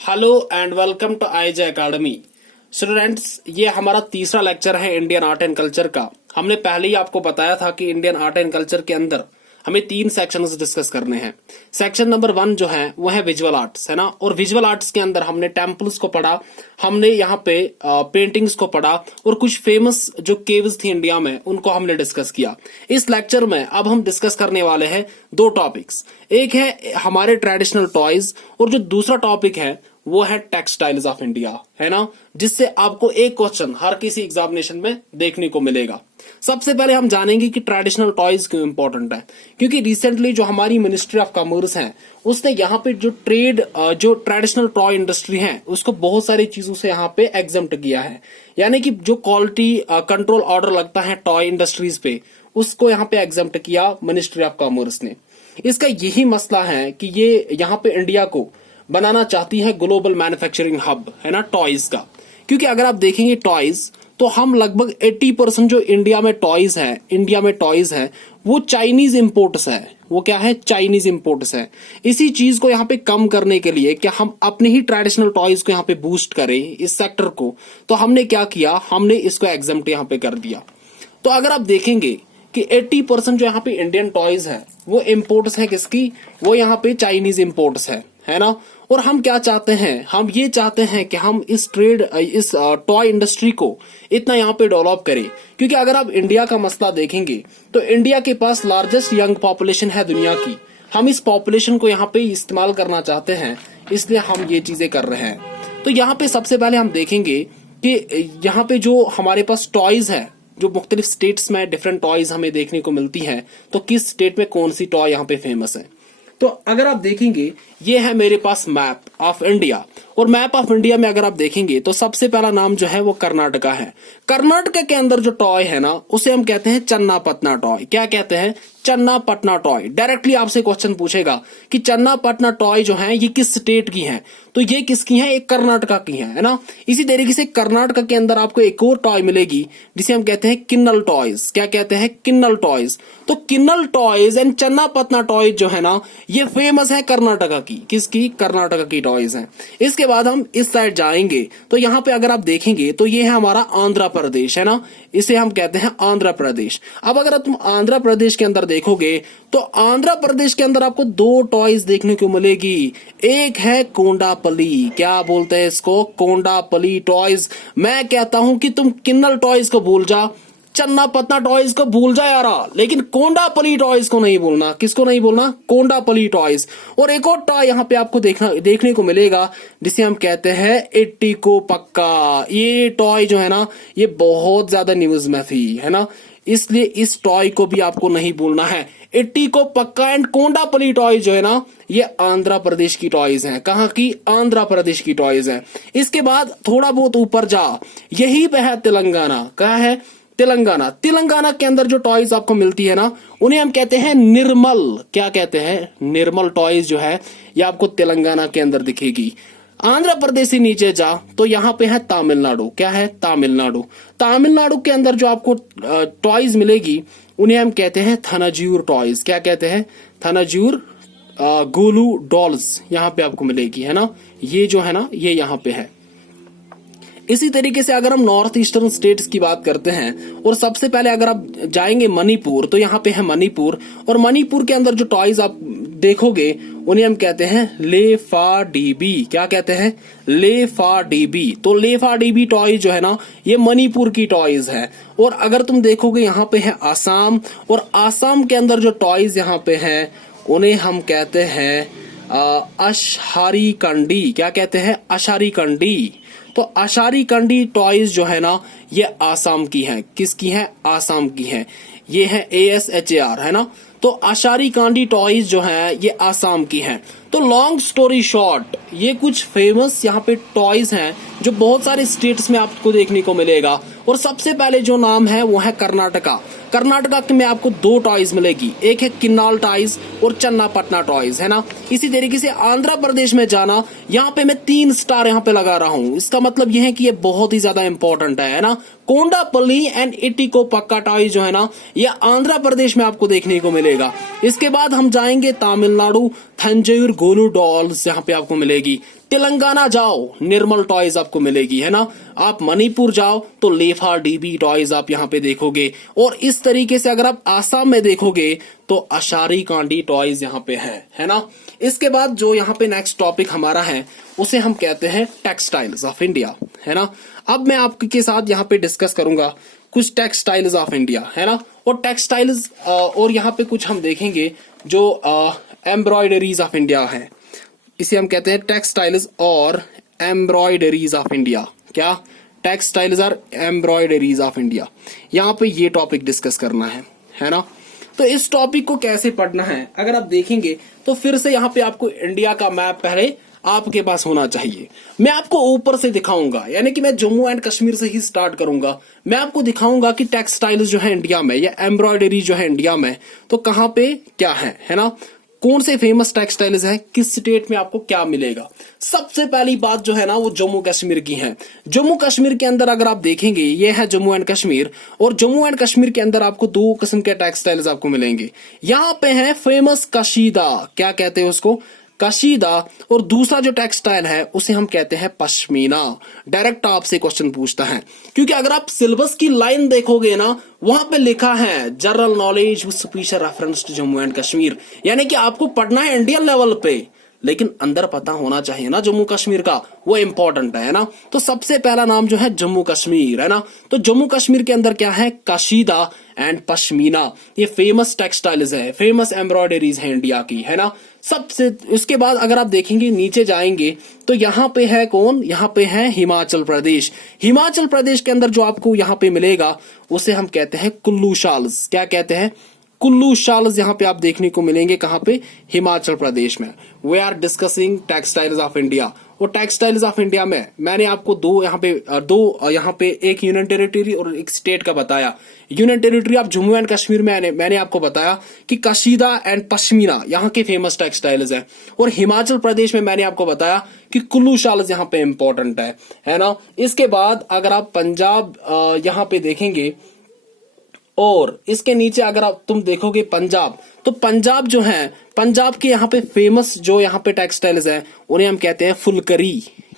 Hello and welcome to I J academy. Students, ये हमारा तीसरा लेक्चर है इंडियन आर्ट एंड कल्चर का। हमने पहले ही आपको बताया था कि इंडियन आर्ट एंड कल्चर के अंदर हमें 3 सेक्शंस डिस्कस करने हैं। सेक्शन नंबर 1 जो है वो है विजुअल आर्ट्स, है ना। और विजुअल आर्ट्स के अंदर हमने टेम्पल्स को पढ़ा, हमने यहाँ पे पेंटिंग्स को पढ़ा और कुछ फेमस जो केव्स थी इंडिया में उनको हमने डिस्कस किया। इस लेक्चर में अब हम डिस्कस करने वाले हैं 2 टॉपिक्स। एक है हमारे ट्रेडिशनल टॉयज और जो दूसरा टॉपिक है वो है टेक्सटाइल्स ऑफ इंडिया, है ना, जिससे आपको एक क्वेश्चन हर किसी एग्जामिनेशन में देखने को मिलेगा। सबसे पहले हम जानेंगे कि ट्रेडिशनल टॉयज क्यों इंपॉर्टेंट है, क्योंकि रिसेंटली जो हमारी मिनिस्ट्री ऑफ कॉमर्स है उसने यहाँ पे जो जो ट्रेडिशनल टॉय इंडस्ट्री है उसको बहुत सारी चीजों से यहाँ पे एग्जम्प्ट किया है। यानी कि जो क्वालिटी कंट्रोल ऑर्डर लगता है टॉय इंडस्ट्रीज पे उसको यहाँ पे एग्जम्प्ट किया मिनिस्ट्री ऑफ कॉमर्स ने। इसका यही मसला है कि ये यहाँ पे इंडिया को बनाना चाहती है ग्लोबल मैन्युफैक्चरिंग हब, है ना, टॉयज का। क्योंकि अगर आप देखेंगे टॉयज तो हम लगभग 80% जो इंडिया में टॉयज है वो चाइनीज इंपोर्ट्स है। वो क्या है? चाइनीज इंपोर्ट्स है। इसी चीज को यहाँ पे कम करने के लिए कि हम अपने ही ट्रेडिशनल टॉयज को यहाँ पे बूस्ट करें इस सेक्टर को, तो हमने क्या किया, हमने इसको एग्जम्प्ट यहाँ पे कर दिया। तो अगर आप देखेंगे कि 80% जो यहाँ पे इंडियन टॉयज है वो इंपोर्ट्स है किसकी? वो यहाँ पे चाइनीज इंपोर्ट्स है ना। और हम क्या चाहते हैं? हम ये चाहते हैं कि हम इस टॉय इंडस्ट्री को इतना यहाँ पे डेवलप करें, क्योंकि अगर आप इंडिया का मसला देखेंगे तो इंडिया के पास लार्जेस्ट यंग पॉपुलेशन है दुनिया की। हम इस पॉपुलेशन को यहाँ पे इस्तेमाल करना चाहते हैं, इसलिए हम ये चीजें कर रहे हैं। तो यहाँ पे सबसे पहले हम देखेंगे कि यहाँ पे जो हमारे पास टॉयज है, जो मुख्तलिफ स्टेट्स में डिफरेंट टॉयज हमें देखने को मिलती हैं, तो किस स्टेट में कौन सी टॉय यहाँ पे फेमस है। तो अगर आप देखेंगे ये है मेरे पास मैप ऑफ इंडिया, और मैप ऑफ इंडिया में अगर आप देखेंगे तो सबसे पहला नाम जो है वो कर्नाटका है। कर्नाटका के अंदर जो टॉय है ना उसे हम कहते हैं चन्नापटना टॉय। क्या कहते हैं? चन्नापटना टॉय। डायरेक्टली आपसे क्वेश्चन पूछेगा कि चन्नापटना टॉय जो है ये किस स्टेट की है, तो ये किसकी है? एक कर्नाटका की है ना। इसी तरीके से कर्नाटका के अंदर आपको एक और टॉय मिलेगी जिसे हम कहते हैं किन्नल टॉयज। क्या कहते हैं? किन्नल टॉयज। तो किन्नल टॉयज एंड चन्नापटना टॉयज जो है ना ये फेमस है कर्नाटका की। किसकी? कर्नाटका की टॉयज हैं। इसके बाद हम इस साइड जाएंगे तो यहाँ पे अगर आप देखेंगे तो ये है हमारा आंध्र प्रदेश, है ना। इसे हम कहते हैं आंध्र प्रदेश। अब अगर तुम आंध्र प्रदेश के अंदर देखोगे तो आंध्र प्रदेश के अंदर आपको 2 टॉयज देखने को मिलेगी। एक है कोंडापल्ली। क्या बोलते हैं इसको? कोंडापल्ली टॉयज। मैं कहता हूं कि तुम किन्नल टॉयज को भूल जा, चन्नापटना टॉयज को भूल जा यारा, लेकिन कोंडापल्ली टॉयज को नहीं भूलना। किसको नहीं भूलना? कोंडापल्ली टॉयज। और एक और टॉय यहाँ पे आपको देखने को मिलेगा जिसे हम कहते हैं एट्टिको पक्का। ये टॉय जो है ना ये बहुत ज्यादा न्यूज में थी, है ना, इसलिए इस टॉय को भी आपको नहीं भूलना है। एट्टिको पक्का एंड कोंडापल्ली टॉय जो है ना ये आंध्र प्रदेश की टॉयज हैं। कहाँ की? आंध्र प्रदेश की टॉयज हैं। इसके बाद थोड़ा बहुत ऊपर जा, यही पे है तेलंगाना। कहाँ है? तेलंगाना। तेलंगाना के अंदर जो टॉयज आपको मिलती है ना उन्हें हम कहते हैं निर्मल। क्या कहते हैं? निर्मल टॉयज जो है ये आपको तेलंगाना के अंदर दिखेगी। आंध्र प्रदेश से नीचे जा तो यहाँ पे है तमिलनाडु। क्या है? तमिलनाडु। तमिलनाडु के अंदर जो आपको टॉयज मिलेगी उन्हें हम कहते हैं थनाज्यूर टॉयज। क्या कहते हैं? थनाज्यूर गोलू डॉल्स यहाँ पे आपको मिलेगी, है ना। ये जो है ना ये यहाँ पे है। इसी तरीके से अगर हम नॉर्थ ईस्टर्न स्टेट्स की बात करते हैं और सबसे पहले अगर आप जाएंगे मणिपुर तो यहाँ पे है मणिपुर। और मणिपुर के अंदर जो टॉयज आप देखोगे उन्हें हम कहते हैं लेफा डीबी। क्या कहते हैं? लेफा डीबी। तो लेफा डीबी टॉय जो है ना ये मणिपुर की टॉयज है। और अगर तुम देखोगे यहाँ पे है आसाम, और आसाम के अंदर जो टॉयज यहाँ पे है उन्हें हम कहते हैं अशारी कंडी। क्या कहते हैं? अशारी कंडी। तो अशारी कंडी टॉयज जो है ना ये आसाम की है। किसकी है? आसाम की है। ये है ASHAR, है ना। तो अशारी कांडी टॉयज जो है ये आसाम की हैं। तो लॉन्ग स्टोरी शॉर्ट ये कुछ फेमस यहाँ पे टॉयज हैं जो बहुत सारे स्टेट्स में आपको देखने को मिलेगा। और सबसे पहले जो नाम है वो है कर्नाटका। कर्नाटका में आपको 2 टॉयज मिलेगी, एक है किन्नाल टॉयज और चन्नापटना टॉयज, है ना। इसी तरीके से आंध्र प्रदेश में जाना, यहाँ पे मैं 3 स्टार यहाँ पे लगा रहा हूँ। इसका मतलब ये है कि ये बहुत ही ज्यादा इंपॉर्टेंट है ना। कोंडापल्ली एंड एट्टिको पक्का टॉयज जो है ना ये आंध्र प्रदेश में आपको देखने को मिलेगा। इसके बाद हम जाएंगे तमिलनाडु, थंजावुर गोलू डॉल्स यहाँ पे आपको मिलेगी। तेलंगाना जाओ निर्मल टॉयज आपको मिलेगी, है ना। आप मणिपुर जाओ तो लेफा डीबी टॉयज आप यहाँ पे देखोगे। और इस तरीके से अगर आप आसाम में देखोगे तो अशारी कांडी टॉयज यहाँ पे है ना। इसके बाद जो यहाँ पे नेक्स्ट टॉपिक हमारा है उसे हम कहते हैं टेक्सटाइल्स ऑफ इंडिया, है ना। अब मैं आपके साथ यहाँ पे डिस्कस करूंगा कुछ टेक्सटाइल्स ऑफ इंडिया, है ना। और टेक्सटाइल्स और यहाँ पे कुछ हम देखेंगे जो एम्ब्रॉयडरीज ऑफ इंडिया है, इसे हम कहते हैं टेक्सटाइल्स और एम्ब्रॉयडरीज ऑफ इंडिया। क्या? टेक्सटाइल्स और एम्ब्रॉयडरीज ऑफ इंडिया। यहाँ पे ये टॉपिक डिस्कस करना है ना। तो इस टॉपिक को कैसे पढ़ना है अगर आप देखेंगे तो फिर से यहाँ पे आपको इंडिया का मैप पहले आपके पास होना चाहिए। मैं आपको ऊपर से दिखाऊंगा, यानी कि मैं जम्मू एंड कश्मीर से ही स्टार्ट करूंगा। मैं आपको दिखाऊंगा कि टेक्सटाइल्स जो है इंडिया में या एम्ब्रॉयडरी जो है इंडिया में तो कहां पे क्या है ना। कौन से फेमस टेक्सटाइल्स हैं, किस स्टेट में आपको क्या मिलेगा। सबसे पहली बात जो है ना वो जम्मू कश्मीर की है। जम्मू कश्मीर के अंदर अगर आप देखेंगे ये है जम्मू एंड कश्मीर, और जम्मू एंड कश्मीर के अंदर आपको दो किस्म के टेक्सटाइल्स आपको मिलेंगे। यहाँ पे है फेमस कशीदा, क्या कहते हैं उसको, कशीदा। और दूसरा जो टेक्सटाइल है उसे हम कहते हैं पश्मीना। डायरेक्ट आपसे क्वेश्चन पूछता है, क्योंकि अगर आप सिलेबस की लाइन देखोगे ना वहां पे लिखा है general knowledge with special reference to Jammu and Kashmir, यानी कि आपको पढ़ना है इंडियन लेवल पे लेकिन अंदर पता होना चाहिए ना जम्मू कश्मीर का, वो इंपॉर्टेंट है ना। तो सबसे पहला नाम जो है जम्मू कश्मीर, है ना। तो जम्मू कश्मीर के अंदर क्या है, कशीदा एंड पश्मीना। ये फेमस टेक्सटाइल्स है, फेमस एम्ब्रॉयडरीज है इंडिया की, है ना। सबसे उसके बाद अगर आप देखेंगे नीचे जाएंगे तो यहाँ पे है कौन, यहाँ पे है हिमाचल प्रदेश। हिमाचल प्रदेश के अंदर जो आपको यहाँ पे मिलेगा उसे हम कहते हैं कुल्लू शाल्स। क्या कहते हैं, कुल्लू शाल्स यहाँ पे आप देखने को मिलेंगे। कहाँ पे, हिमाचल प्रदेश में। We are discussing textiles of India. और टेक्सटाइल्स ऑफ इंडिया में मैंने आपको दो यहाँ पे एक यूनियन टेरिटरी और एक स्टेट का बताया। Union territory of Jammu and Kashmir में मैंने आपको बताया कि कशीदा एंड पश्मीना यहाँ के फेमस टेक्सटाइल्स हैं। और हिमाचल प्रदेश में मैंने आपको बताया कि कुल्लू शाल्स यहाँ पे इंपॉर्टेंट है ना। इसके बाद अगर आप पंजाब यहाँ पे देखेंगे और इसके नीचे अगर आप तुम देखोगे पंजाब, तो पंजाब जो है, पंजाब के यहाँ पे फेमस जो यहाँ पे टेक्सटाइल्स हैं उन्हें हम कहते हैं फुलकरी।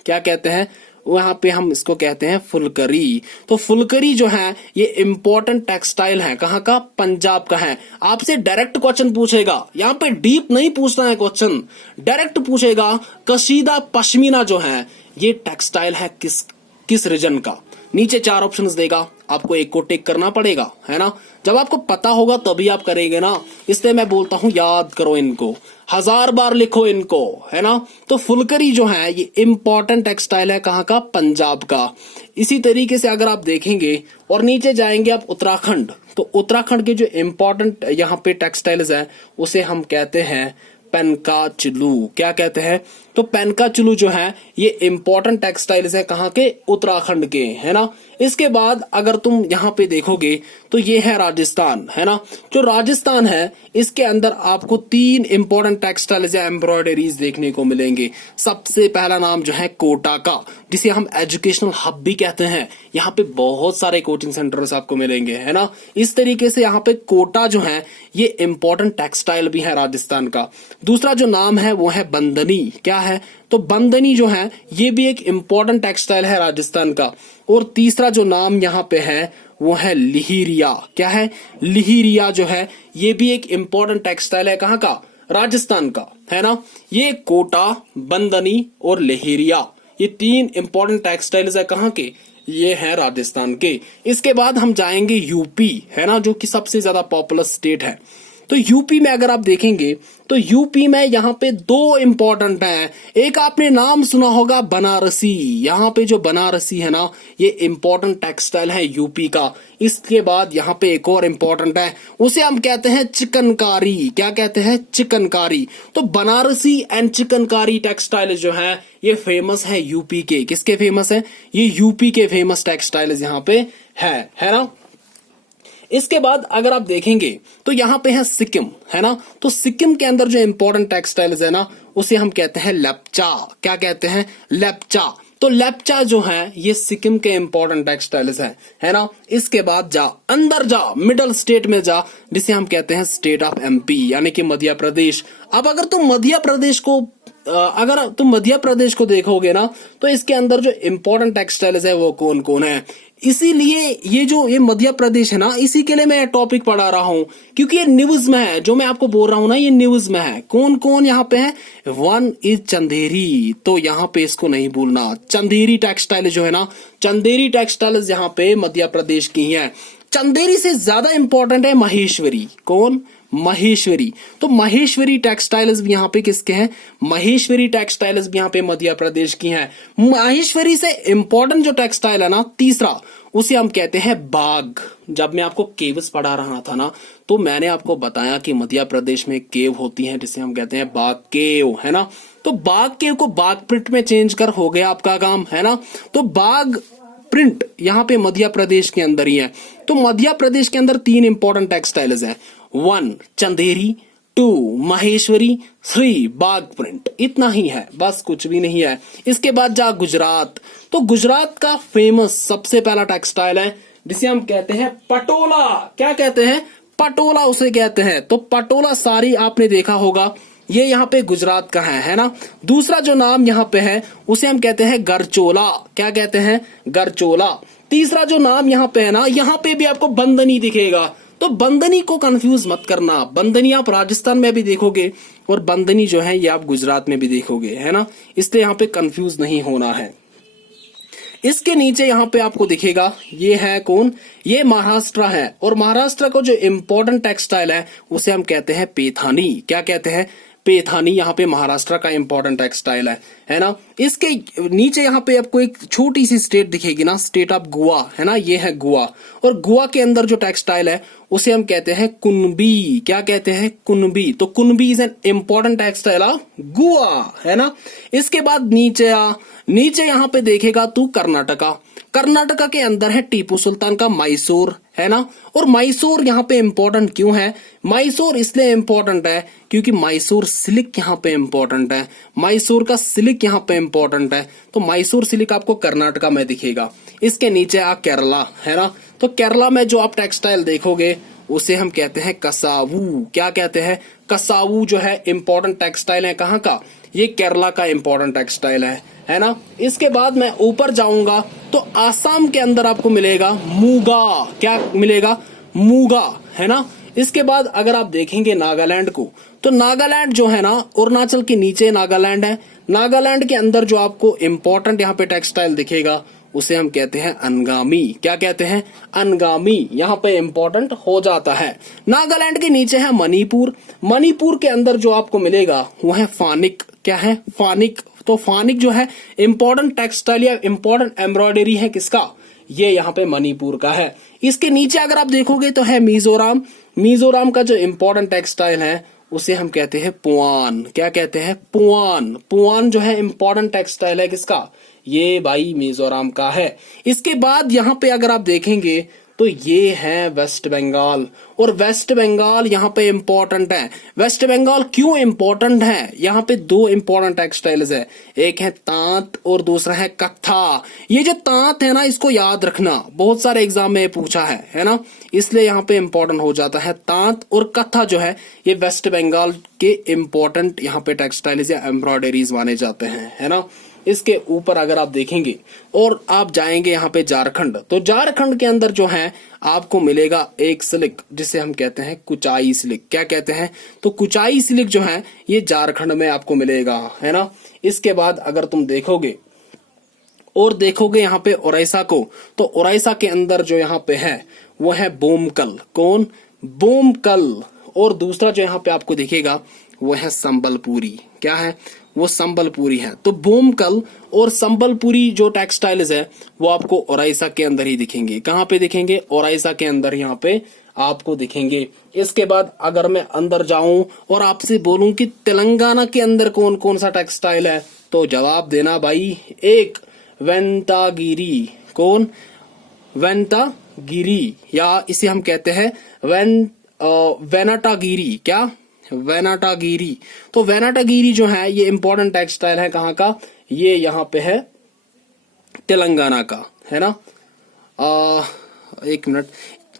क्या कहते हैं, वहां पे हम इसको कहते हैं फुलकरी। तो फुलकरी जो है ये इंपॉर्टेंट टेक्सटाइल है, कहाँ का, पंजाब का है। आपसे डायरेक्ट क्वेश्चन पूछेगा, यहाँ पे डीप नहीं पूछना है क्वेश्चन, डायरेक्ट पूछेगा कशीदा पश्मीना जो है ये टेक्सटाइल है किस रीजन का। नीचे 4 ऑप्शंस देगा, आपको एक को टिक करना पड़ेगा, है ना। जब आपको पता होगा तभी आप करेंगे ना, इसलिए मैं बोलता हूं याद करो इनको, 1000 बार लिखो इनको, है ना। तो फुलकरी जो है ये इंपॉर्टेंट टेक्सटाइल है, कहाँ का, पंजाब का। इसी तरीके से अगर आप देखेंगे और नीचे जाएंगे आप उत्तराखंड, तो उत्तराखंड के जो इंपॉर्टेंट यहाँ पे टेक्सटाइल्स है उसे हम कहते हैं पेनकाचलू। क्या कहते हैं, तो पेनकाचलू जो है ये इंपॉर्टेंट टेक्सटाइल्स है, कहाँ के, उत्तराखंड के, है ना। इसके बाद अगर तुम यहाँ पे देखोगे तो ये है राजस्थान, है ना। जो राजस्थान है इसके अंदर आपको 3 इंपॉर्टेंट टेक्सटाइल्स या एम्ब्रॉयडरीज देखने को मिलेंगे। सबसे पहला नाम जो है कोटा का, जिसे हम एजुकेशनल हब भी कहते हैं। यहाँ पे बहुत सारे कोचिंग सेंटर्स आपको मिलेंगे, है ना। इस तरीके से यहाँ पे कोटा जो है ये इंपॉर्टेंट टेक्सटाइल भी है राजस्थान का। दूसरा जो नाम है वो है बंदनी। क्या है, तो बंदनी जो है ये भी एक इंपॉर्टेंट टेक्सटाइल है राजस्थान का। और तीसरा जो नाम यहाँ पे है वो है लिहिरिया। क्या है, लिहिरिया जो है ये भी एक इंपॉर्टेंट टेक्सटाइल है, कहाँ का, राजस्थान का, है ना। ये कोटा, बंदनी और लिहिरिया ये 3 इंपॉर्टेंट टेक्सटाइल्स है, कहाँ के, ये है राजस्थान के। इसके बाद हम जाएंगे यूपी, है ना, जो कि सबसे ज्यादा पॉपुलर स्टेट है। तो यूपी में अगर आप देखेंगे तो यूपी में यहाँ पे 2 इंपॉर्टेंट हैं। एक आपने नाम सुना होगा बनारसी। यहाँ पे जो बनारसी है ना ये इंपॉर्टेंट टेक्सटाइल है यूपी का। इसके बाद यहाँ पे एक और इंपॉर्टेंट है, उसे हम कहते हैं चिकनकारी। क्या कहते हैं, चिकनकारी। तो बनारसी एंड चिकनकारी टेक्सटाइल जो है ये फेमस है यूपी के। किसके फेमस है, ये यूपी के फेमस टेक्सटाइल यहाँ पे है ना। इसके बाद अगर आप देखेंगे तो यहाँ पे है सिक्किम, है ना। तो सिक्किम के अंदर जो इंपॉर्टेंट टेक्सटाइल्स है ना उसे हम कहते हैं लेप्चा। क्या कहते हैं, लेप्चा। तो लेप्चा जो है ये सिक्किम के इंपॉर्टेंट टेक्सटाइल्स है ना। इसके बाद जा अंदर जा, मिडल स्टेट में जा, जिसे हम कहते हैं स्टेट ऑफ एमपी, यानी कि मध्य प्रदेश। अब अगर तुम मध्य प्रदेश को अगर तुम मध्य प्रदेश को देखोगे ना तो इसके अंदर जो इम्पोर्टेंट टेक्सटाइल्स है वो कौन कौन है। इसीलिए ये मध्य प्रदेश है ना, इसी के लिए मैं टॉपिक पढ़ा रहा हूं, क्योंकि ये न्यूज में है। जो मैं आपको बोल रहा हूं ना, ये न्यूज में है। कौन कौन यहाँ पे है? वन इज चंदेरी, तो यहाँ पे इसको नहीं भूलना। चंदेरी टेक्सटाइल जो है ना, चंदेरी टेक्सटाइल्स यहाँ पे मध्य प्रदेश की है। चंदेरी से ज्यादा इंपॉर्टेंट है महेश्वरी। कौन? महेश्वरी। तो महेश्वरी टेक्सटाइल्स भी यहाँ पे किसके हैं? महेश्वरी टेक्सटाइल्स भी यहाँ पे मध्य प्रदेश की हैं। महेश्वरी से इंपॉर्टेंट जो टेक्सटाइल है ना, तीसरा, उसे हम कहते हैं बाग। जब मैं आपको केव्स पढ़ा रहा था ना, तो मैंने आपको बताया कि मध्य प्रदेश में केव होती हैं जिसे हम कहते हैं बाग केव, है ना। तो बाग केव को बाग प्रिंट में चेंज कर हो गया आपका काम, है ना। तो बाग प्रिंट यहाँ पे मध्य प्रदेश के अंदर ही है। तो मध्य प्रदेश के अंदर तीन इंपॉर्टेंट टेक्सटाइल्स हैं। 1 चंदेरी, 2 महेश्वरी, 3 बाग प्रिंट। इतना ही है, बस कुछ भी नहीं है। इसके बाद जा गुजरात। तो गुजरात का फेमस सबसे पहला टेक्सटाइल है जिसे हम कहते हैं पटोला। क्या कहते हैं? पटोला उसे कहते हैं। तो पटोला साड़ी आपने देखा होगा, ये यहाँ पे गुजरात का है ना। दूसरा जो नाम यहाँ पे है उसे हम कहते हैं गरचोला। क्या कहते हैं? गरचोला। तीसरा जो नाम यहाँ पे है ना, यहाँ पे भी आपको बंदनी दिखेगा। तो बंदनी को कंफ्यूज मत करना। बंदनी आप राजस्थान में भी देखोगे और बंदनी जो है ये आप गुजरात में भी देखोगे, है ना। इसलिए यहाँ पे कंफ्यूज नहीं होना है। इसके नीचे यहाँ पे आपको दिखेगा, ये है कौन? ये महाराष्ट्र है। और महाराष्ट्र को जो इम्पोर्टेंट टेक्सटाइल है उसे हम कहते हैं पैठानी। क्या कहते हैं? पैठानी। यहाँ पे महाराष्ट्र का इंपॉर्टेंट टेक्सटाइल है ना। इसके नीचे यहाँ पे आपको एक छोटी सी स्टेट दिखेगी ना, स्टेट ऑफ गोवा, है ना। ये है गोवा। और गोवा के अंदर जो टेक्सटाइल है उसे हम कहते हैं कुनबी। क्या कहते हैं? कुनबी। तो Kunbi is an important textile of Goa, है ना। इसके बाद नीचे यहाँ पे देखेगा तू कर्नाटका। कर्नाटका के अंदर है टीपू सुल्तान का मैसूर, है ना। और मैसूर यहाँ पे इंपॉर्टेंट क्यों है? मैसूर इसलिए इंपॉर्टेंट है क्योंकि मैसूर सिल्क यहाँ पे इंपॉर्टेंट है। मैसूर का सिल्क यहाँ पे इंपॉर्टेंट है। तो मैसूर सिल्क आपको कर्नाटका में दिखेगा। इसके नीचे आ केरला, है ना। तो केरला में जो आप टेक्सटाइल देखोगे उसे हम कहते हैं कसावू। क्या कहते हैं? कसावू जो है इंपॉर्टेंट टेक्सटाइल है। कहाँ का? ये केरला का इंपॉर्टेंट टेक्सटाइल है ना। इसके बाद मैं ऊपर जाऊंगा तो आसाम के अंदर आपको मिलेगा मूगा। क्या मिलेगा? मूगा, है ना। इसके बाद अगर आप देखेंगे नागालैंड को, तो नागालैंड जो है ना, अरुणाचल के नीचे नागालैंड है। नागालैंड के अंदर जो आपको इंपॉर्टेंट यहाँ पे टेक्सटाइल दिखेगा उसे हम कहते हैं अनगामी। क्या कहते हैं? अनगामी यहाँ पे इंपॉर्टेंट हो जाता है। नागालैंड के नीचे है मणिपुर। मणिपुर के अंदर जो आपको मिलेगा वो है फानिक। क्या है? फानिक। तो फानिक जो है इंपॉर्टेंट टेक्सटाइल या इंपॉर्टेंट एम्ब्रॉयडरी है किसका? ये यहाँ पे मणिपुर का है। इसके नीचे अगर आप देखोगे तो है मिजोरम। मिजोरम का जो इंपॉर्टेंट टेक्सटाइल है उसे हम कहते हैं पुआन। क्या कहते हैं? पुआन। पुआन जो है इंपॉर्टेंट टेक्सटाइल है किसका? ये भाई मिजोरम का है। इसके बाद यहाँ पे अगर आप देखेंगे तो ये है वेस्ट बंगाल। और वेस्ट बंगाल यहाँ पे इंपॉर्टेंट है। वेस्ट बंगाल क्यों इंपॉर्टेंट है? यहाँ पे दो इंपॉर्टेंट टेक्सटाइल्स है, एक है तांत और दूसरा है कत्था। ये जो तांत है ना, इसको याद रखना, बहुत सारे एग्जाम में पूछा है ना। इसलिए यहाँ पे इंपॉर्टेंट हो जाता है तांत। और कत्था जो है ये वेस्ट बंगाल के इंपॉर्टेंट यहाँ पे टेक्सटाइल्स या एम्ब्रॉयडरीज माने जाते हैं, है ना। इसके ऊपर अगर आप देखेंगे और आप जाएंगे यहाँ पे झारखंड, तो झारखंड के अंदर जो है आपको मिलेगा एक सिल्क जिसे हम कहते हैं कुचाई सिल्क। क्या कहते हैं? तो कुचाई सिल्क जो है ये झारखंड में आपको मिलेगा, है ना। इसके बाद अगर तुम देखोगे और देखोगे यहाँ पे ओडिशा को, तो ओडिशा के अंदर जो यहाँ पे है वो है बोमकल। कौन? बोमकल। और दूसरा जो यहाँ पे आपको दिखेगा वो है संबलपुरी। क्या है? वो संबलपुरी है। तो बोमकल और संबलपुरी जो टेक्सटाइल्स है वो आपको ओडिशा के अंदर ही दिखेंगे। कहाँ पे दिखेंगे? ओडिशा के अंदर यहाँ पे आपको दिखेंगे। इसके बाद अगर मैं अंदर जाऊं और आपसे बोलूं कि तेलंगाना के अंदर कौन कौन सा टेक्सटाइल है, तो जवाब देना भाई। एक वेंतागिरी। कौन? वेंतागिरी, या इसे हम कहते हैं वेनाटागिरी। क्या? वेनाटागिरी। तो वेनाटागिरी जो है ये इंपॉर्टेंट टेक्सटाइल है। कहाँ का? ये यहाँ पे है तेलंगाना का, है ना। एक मिनट,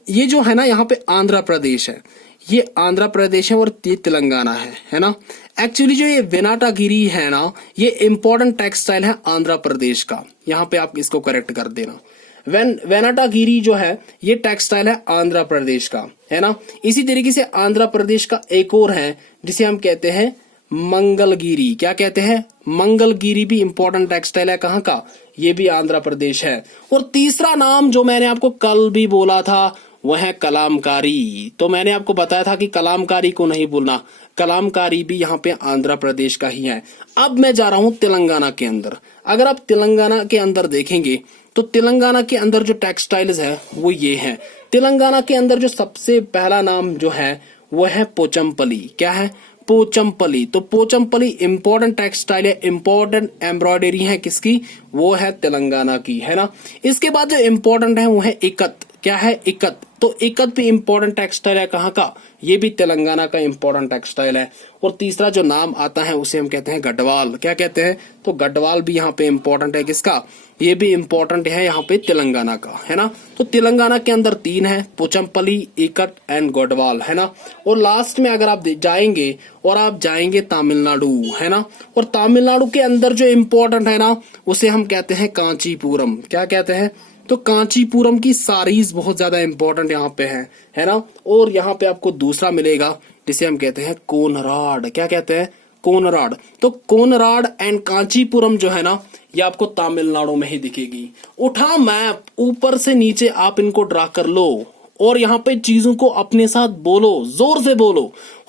ये जो है ना यहाँ पे आंध्र प्रदेश है, ये आंध्र प्रदेश है और ये तेलंगाना है ना। एक्चुअली जो ये वेनाटागिरी है ना, ये इंपॉर्टेंट टेक्सटाइल है आंध्र प्रदेश का। यहाँ पे आप इसको करेक्ट कर देना। वेनाटागिरी जो है ये टेक्सटाइल है आंध्र प्रदेश का, है ना। इसी तरीके से आंध्र प्रदेश का एक और है जिसे हम कहते हैं मंगलगिरी। क्या कहते हैं? मंगलगिरी भी इंपॉर्टेंट टेक्सटाइल है। कहाँ का? ये भी आंध्र प्रदेश है। और तीसरा नाम जो मैंने आपको कल भी बोला था वह है कलामकारी। तो मैंने आपको बताया था कि कलामकारी को नहीं भूलना, कलामकारी भी यहाँ पे आंध्र प्रदेश का ही है। अब मैं जा रहा हूं तेलंगाना के अंदर। अगर आप तेलंगाना के अंदर देखेंगे तो तेलंगाना के अंदर जो टेक्सटाइल्स है वो ये है। तेलंगाना के अंदर जो सबसे पहला नाम जो है वो है पोचमपल्ली। क्या है? पोचमपल्ली। तो पोचमपल्ली इंपॉर्टेंट टेक्सटाइल है, इंपॉर्टेंट एम्ब्रॉयडरी है किसकी? वो है तेलंगाना की, है ना। इसके बाद जो इंपॉर्टेंट है वो है इकत। क्या है? इकत। तो इकत भी इंपॉर्टेंट टेक्सटाइल है। कहाँ का? ये भी तेलंगाना का इंपॉर्टेंट टेक्सटाइल है। और तीसरा जो नाम आता है उसे हम कहते हैं गढ़वाल। क्या कहते हैं? तो गढ़वाल भी यहाँ पे इंपॉर्टेंट है। किसका? ये भी इंपॉर्टेंट है यहाँ पे तेलंगाना का, है ना। तो तेलंगाना के अंदर तीन है, पोचमपल्ली, इकत एंड गढ़वाल, है ना। और लास्ट में अगर आप जाएंगे और आप जाएंगे तमिलनाडु, है ना। और तमिलनाडु के अंदर जो इंपॉर्टेंट है ना उसे हम कहते हैं कांचीपुरम। क्या कहते हैं? तो कांचीपुरम की साड़ीज बहुत ज्यादा इंपॉर्टेंट यहाँ पे है ना। और यहाँ पे आपको दूसरा मिलेगा जिसे हम कहते हैं कोनराड। क्या कहते हैं? कोनराड। तो कोनराड एंड कांचीपुरम जो है ना ये आपको तमिलनाडु में ही दिखेगी। उठा मैप, ऊपर से नीचे आप इनको ड्रा कर लो और यहाँ पे चीजों को अपने साथ बोलो, जोर से बोलो,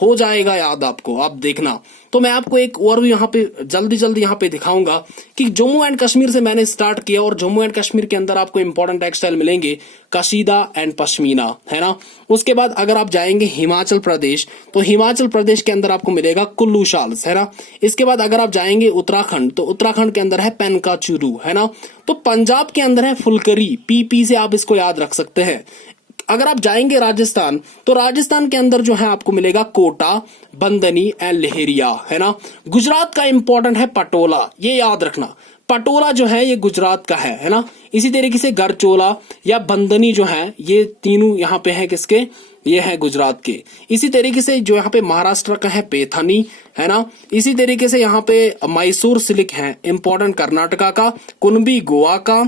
हो जाएगा याद आपको। आप देखना। तो मैं आपको एक और भी यहाँ पे जल्दी जल्दी यहाँ पे दिखाऊंगा कि जम्मू एंड कश्मीर से मैंने स्टार्ट किया और जम्मू एंड कश्मीर के अंदर आपको इंपॉर्टेंट टेक्सटाइल मिलेंगे कशीदा एंड पश्मीना, है ना। उसके बाद अगर आप जाएंगे हिमाचल प्रदेश तो हिमाचल प्रदेश के अंदर आपको मिलेगा कुल्लू शाल्स, है ना। इसके बाद अगर आप जाएंगे उत्तराखंड तो उत्तराखंड के अंदर है पेनका चुरू, है ना। तो पंजाब के अंदर है फुलकरी, पीपी से आप इसको याद रख सकते हैं। अगर आप जाएंगे राजस्थान तो राजस्थान के अंदर जो है आपको मिलेगा कोटा, बंदनी एंड लहेरिया, है ना। गुजरात का इंपॉर्टेंट है पटोला, ये याद रखना। पटोला जो है ये गुजरात का है ना। इसी तरीके से गरचोला या बंदनी जो है ये तीनों यहाँ पे है किसके? ये है गुजरात के। इसी तरीके से जो यहाँ पे महाराष्ट्र का है पैथनी, है ना। इसी तरीके से यहाँ पे मैसूर सिल्क है इंपॉर्टेंट कर्नाटका का, कुनबी गोवा का,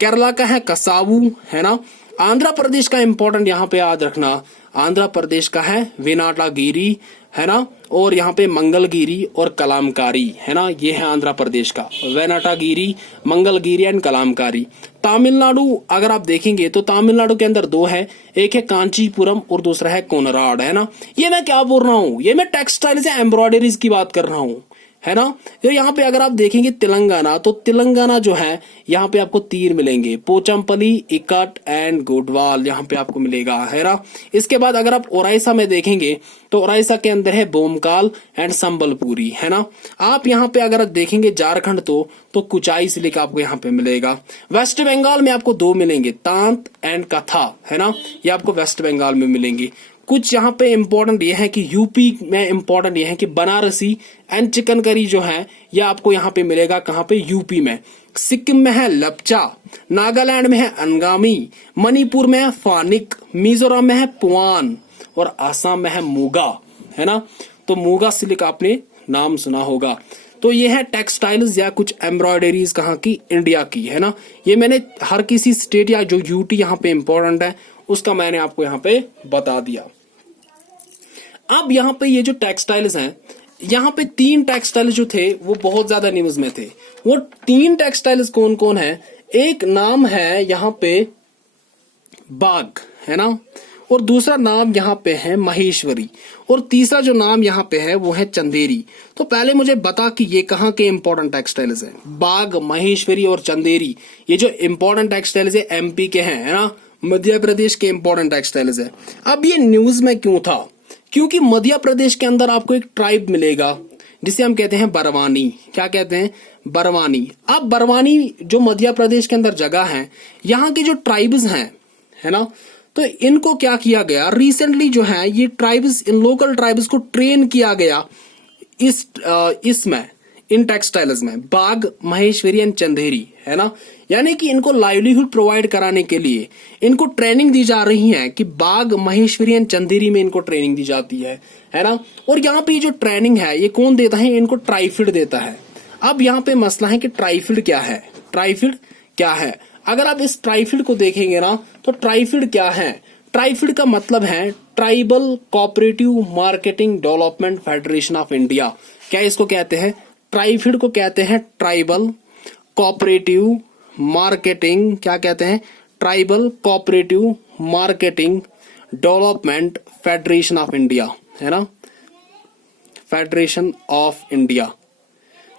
केरला का है कसावू, है ना। आंध्र प्रदेश का इंपॉर्टेंट यहाँ पे याद रखना, आंध्र प्रदेश का है वेनाटागिरी, है ना। और यहाँ पे मंगलगिरी और कलामकारी, है ना। ये है आंध्र प्रदेश का वेनाटागिरी, मंगलगिरी एंड कलामकारी। तमिलनाडु अगर आप देखेंगे तो तमिलनाडु के अंदर दो है, एक है कांचीपुरम और दूसरा है कोनराड, है ना। ये मैं क्या बोल रहा हूँ? ये मैं टेक्सटाइल से एम्ब्रॉयडरीज की बात कर रहा हूँ, है ना। तो यहाँ पे अगर आप देखेंगे तेलंगाना तो तेलंगाना जो है यहाँ पे आपको तीन मिलेंगे, पोचमपल्ली, इकट एंड गढ़वाल यहाँ पे आपको मिलेगा, है ना। इसके बाद अगर आप ओराइसा में देखेंगे तो ओराइसा के अंदर है बोमकाल एंड संबलपुरी, है ना। आप यहाँ पे अगर देखेंगे झारखंड तो कुचाई सिल्क आपको यहाँ पे मिलेगा। वेस्ट बंगाल में आपको दो मिलेंगे, तांत एंड कथा, है ना। ये आपको वेस्ट बंगाल में मिलेंगे। कुछ यहाँ पे इंपॉर्टेंट ये है कि यूपी में इंपॉर्टेंट ये है कि बनारसी एंड चिकन करी जो है ये आपको यहाँ पे मिलेगा। कहाँ पे? यूपी में। सिक्किम में है लपचा, नागालैंड में है अंगामी, मणिपुर में है फानिक, मिजोरम में है पुआन और आसाम में है मूगा, है ना। तो मूगा सिल्क आपने नाम सुना होगा। तो ये है टेक्सटाइल्स या कुछ एम्ब्रॉयडरीज कहाँ की? इंडिया की, है ना। ये मैंने हर किसी स्टेट या जो यूटी यहाँ पे इंपॉर्टेंट है उसका मैंने आपको यहाँ पे बता दिया। अब यहाँ पे ये जो टेक्सटाइल्स हैं, यहाँ पे तीन टेक्सटाइल्स जो थे वो बहुत ज्यादा न्यूज में थे। वो तीन टेक्सटाइल्स कौन कौन है? एक नाम है यहाँ पे बाग, है ना। और दूसरा नाम यहाँ पे है महेश्वरी और तीसरा जो नाम यहाँ पे है वो है चंदेरी। तो पहले मुझे बता कि ये कहाँ के इंपॉर्टेंट टेक्सटाइल्स हैं। बाग, महेश्वरी और चंदेरी ये जो इंपॉर्टेंट टेक्सटाइल्स है एमपी के हैं, है ना, मध्य प्रदेश के इंपॉर्टेंट टेक्सटाइल्स है। अब ये न्यूज में क्यों था? क्योंकि मध्य प्रदेश के अंदर आपको एक ट्राइब मिलेगा जिसे हम कहते हैं बरवानी। क्या कहते हैं? बरवानी। अब बरवानी जो मध्य प्रदेश के अंदर जगह है, यहाँ के जो ट्राइब्स हैं, है ना, तो इनको क्या किया गया रिसेंटली जो है ये ट्राइब्स, इन लोकल ट्राइब्स को ट्रेन किया गया इन टेक्सटाइल्स में बाघ, महेश्वरी एंड चंदेरी, है ना। यानी कि इनको लाइवलीहुड प्रोवाइड कराने के लिए इनको ट्रेनिंग दी जा रही है कि बाघ, महेश्वरी एंड चंदेरी में इनको ट्रेनिंग दी जाती है ना। और यहाँ पे जो ट्रेनिंग है ये कौन देता है, इनको ट्राइफिड देता है। अब यहाँ पे मसला है कि ट्राइफिड क्या है, ट्राइफिड क्या है। अगर आप इस ट्राइफिड को देखेंगे ना तो ट्राइफिड क्या है, ट्राइफिड का मतलब है tribal cooperative marketing development federation of India. क्या इसको कहते हैं, ट्राइफिड को कहते हैं ट्राइबल कोऑपरेटिव मार्केटिंग, क्या कहते हैं, tribal cooperative marketing development federation of India, है ना, फेडरेशन ऑफ इंडिया।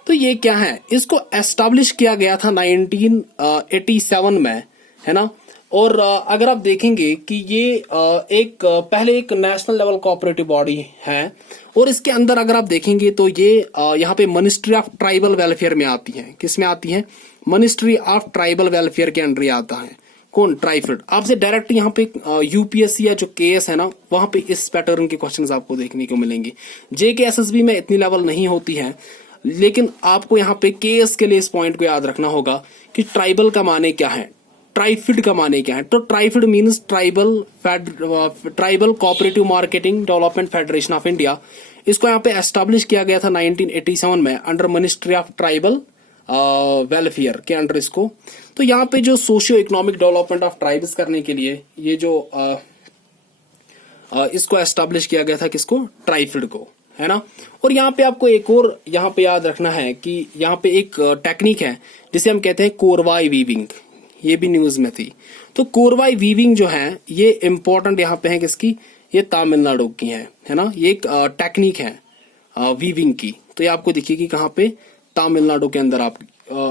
तो ये क्या है, इसको एस्टैब्लिश किया गया था 1987 में, है ना। और अगर आप देखेंगे कि ये पहले एक नेशनल लेवल कोऑपरेटिव बॉडी है और इसके अंदर अगर आप देखेंगे तो ये यहाँ पे मिनिस्ट्री ऑफ ट्राइबल वेलफेयर में आती है। किस में आती है, मिनिस्ट्री ऑफ ट्राइबल वेलफेयर के अंडर आता है। कौन, ट्राइफिड। आपसे डायरेक्ट यहाँ पे यूपीएससी या जो केएस है ना वहां पे इस पैटर्न के क्वेश्चंस आपको देखने को मिलेंगे। जेके एसएसबी में इतनी लेवल नहीं होती है, लेकिन आपको यहाँ पे केएस के लिए इस पॉइंट को याद रखना होगा कि ट्राइबल का माने क्या है, ट्राइफिड का माने क्या है। तो TRIFED means tribal cooperative marketing development federation of India. इसको यहाँ पे एस्टैब्लिश किया गया था 1987 में under ministry of tribal welfare के अंडर इसको। तो यहाँ पे जो socio economic development of tribes करने के लिए ये जो इसको एस्टैब्लिश किया गया था, किसको, ट्राइफिड को, है ना। और यहाँ पे आपको एक और यहाँ पे याद रखना है कि यहाँ पे एक टेक्निक है जिसे हम कहते हैं कोरवाई वीविंग, ये भी न्यूज में थी। तो कोरवाई वीविंग जो है ये इंपॉर्टेंट यहाँ पे है किसकी, ये तमिलनाडु की है ना। ये एक टेक्निक है वीविंग की। तो ये आपको दिखेगी कहाँ पे, तमिलनाडु के अंदर आप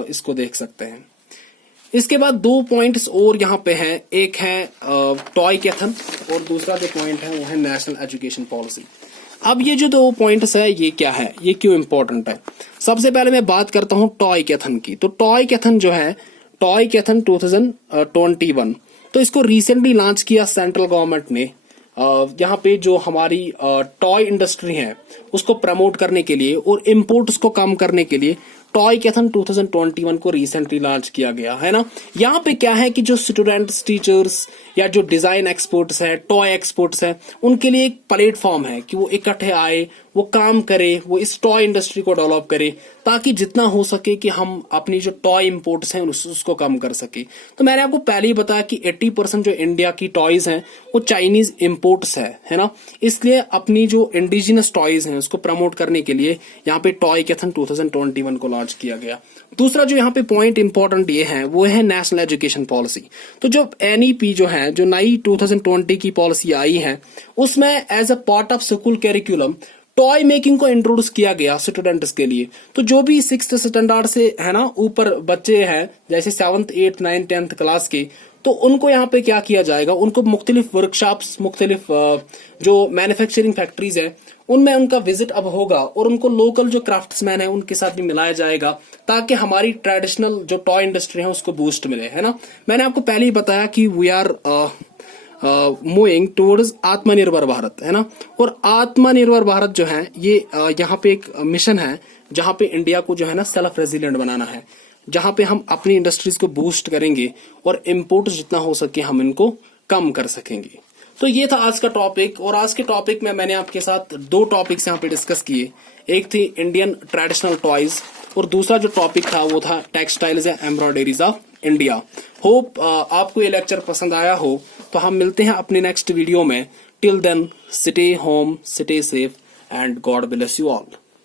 इसको देख सकते हैं। इसके बाद दो पॉइंट्स और यहाँ पे हैं, एक है टॉय कैथन और दूसरा जो पॉइंट है वो है नेशनल एजुकेशन पॉलिसी। अब ये जो दो पॉइंट्स है ये क्या है, ये क्यों इंपॉर्टेंट है। सबसे पहले मैं बात करता हूँ टॉय कैथन की। तो टॉय कैथन जो है, टॉय कैथन 2021, तो इसको रिसेंटली लॉन्च किया सेंट्रल गवर्नमेंट ने। यहाँ पे जो हमारी टॉय इंडस्ट्री है उसको प्रमोट करने के लिए और इम्पोर्ट्स को कम करने के लिए टॉय कैथन 2021 को रिसेंटली लॉन्च किया गया, है ना। यहाँ पे क्या है कि जो स्टूडेंट्स, टीचर्स या जो डिजाइन एक्सपर्ट्स है, टॉय एक्सपर्ट्स है, उनके लिए एक प्लेटफॉर्म है कि वो इकट्ठे आए, वो काम करे, वो इस टॉय इंडस्ट्री को डेवलप करे ताकि जितना हो सके कि हम अपनी जो टॉय इंपोर्ट्स हैं उसको कम कर सके। तो मैंने आपको पहले ही बताया कि 80% जो इंडिया की टॉयज हैं वो चाइनीज इंपोर्ट्स है ना। इसलिए अपनी जो इंडिजिनस टॉयज हैं उसको प्रमोट करने के लिए यहाँ पे टॉय कैथन 2021 को लॉन्च किया गया। दूसरा जो यहाँ पे पॉइंट इंपॉर्टेंट ये है वो है नेशनल एजुकेशन पॉलिसी। तो जो एनईपी जो है, जो नई 2020 की पॉलिसी आई है, उसमें as a part of school curriculum toy making को इंट्रोड्यूस किया गया स्टूडेंट्स के लिए। तो जो भी 6th स्टैंडर्ड से है ना ऊपर बच्चे हैं, जैसे 7th 8th 9th 10th class के, तो उनको यहाँ पे क्या किया जाएगा, उनको मुख्तलिफ वर्कशॉप्स, मुख्तलिफ जो मैन्युफैक्चरिंग फैक्ट्रीज है उनमें उनका विजिट अब होगा और उनको लोकल जो क्राफ्ट्समैन है उनके साथ भी मिलाया जाएगा ताकि हमारी ट्रेडिशनल जो टॉय इंडस्ट्री है उसको बूस्ट मिले, है ना। मैंने आपको पहले ही बताया कि वी आर मूविंग टुवर्ड्स आत्मनिर्भर भारत, है ना। और आत्मनिर्भर भारत जो है ये यहाँ पे एक मिशन है जहाँ पे इंडिया को जो है ना सेल्फ रेजिलिएंट बनाना है, जहाँ पे हम अपनी इंडस्ट्रीज को बूस्ट करेंगे और इम्पोर्ट जितना हो सके हम इनको कम कर सकेंगे। तो ये था आज का टॉपिक। और आज के टॉपिक में मैंने आपके साथ दो टॉपिक्स यहाँ पे डिस्कस किए। एक थी इंडियन ट्रेडिशनल टॉयज और दूसरा जो टॉपिक था वो था textiles and embroideries of India. Hope आपको ये लेक्चर पसंद आया हो। तो हम मिलते हैं अपने नेक्स्ट वीडियो में। Till then, stay home, stay safe and God bless you all.